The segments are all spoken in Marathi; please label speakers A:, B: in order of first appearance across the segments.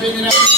A: చెందిన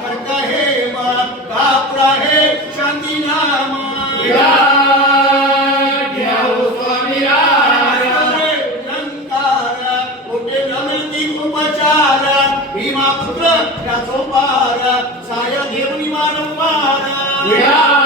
A: We are.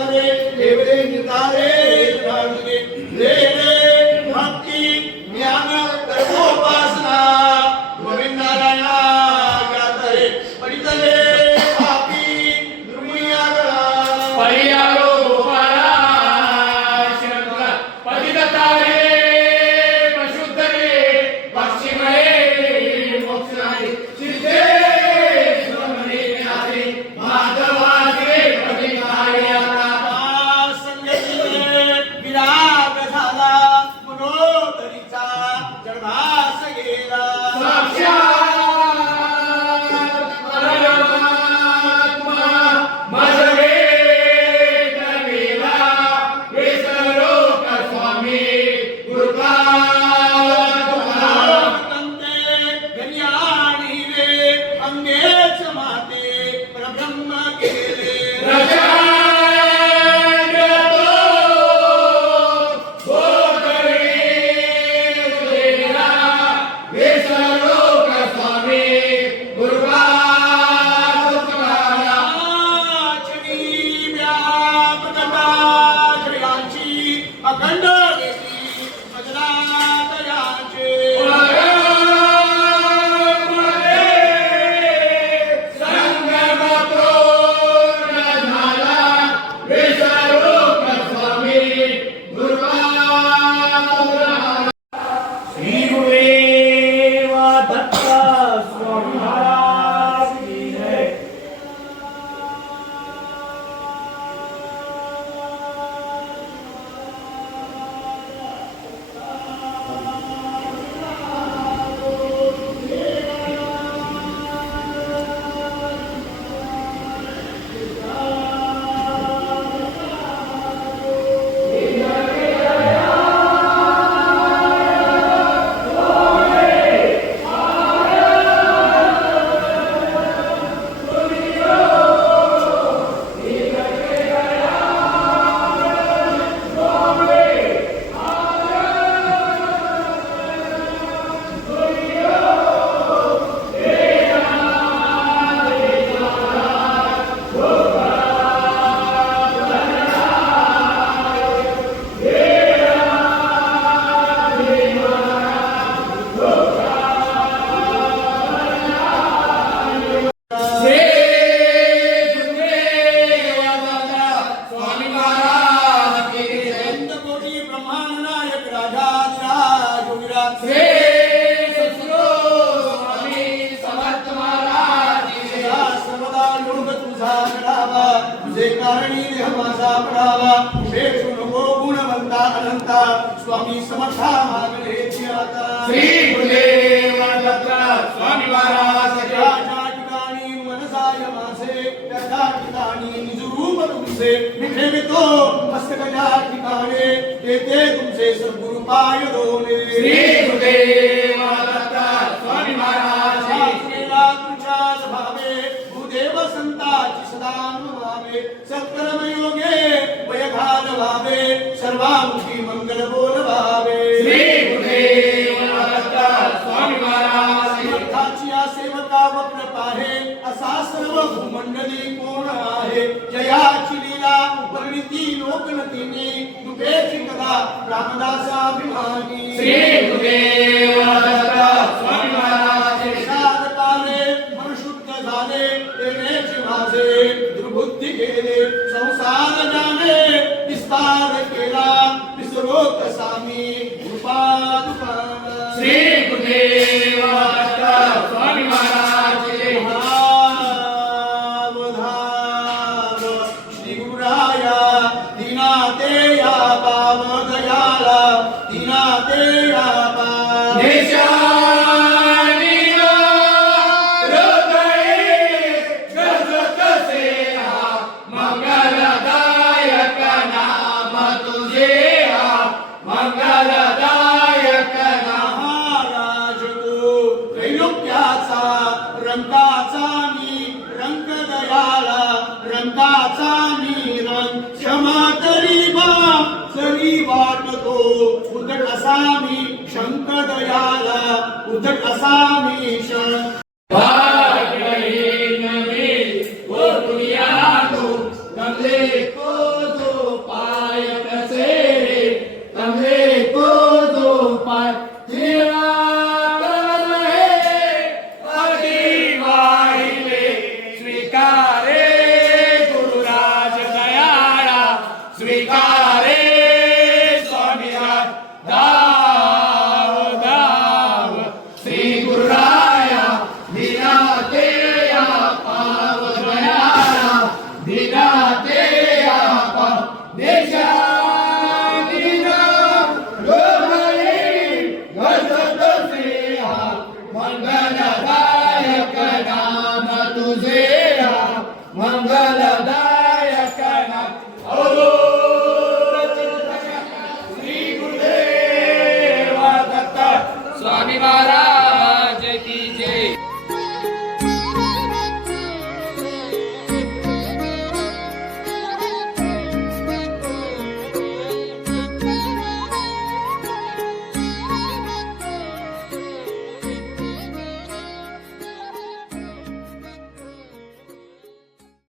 A: നിൽക്കാതെ എവിടെയും നിന്നാലേ Yeah. सेवितो मस्तकच्या ठिकाणे येते तुमचे सद्गुरु पाय दोने
B: श्री गुरुदेव दत्ता स्वामी महाराज.
A: श्रीला तुमच्याच भावे भूदेव संताची सदा भावे सकलम योगे वाटतो. उदक असा मी शंक दयाला उदक असा मी शंक
B: भाग्यहीन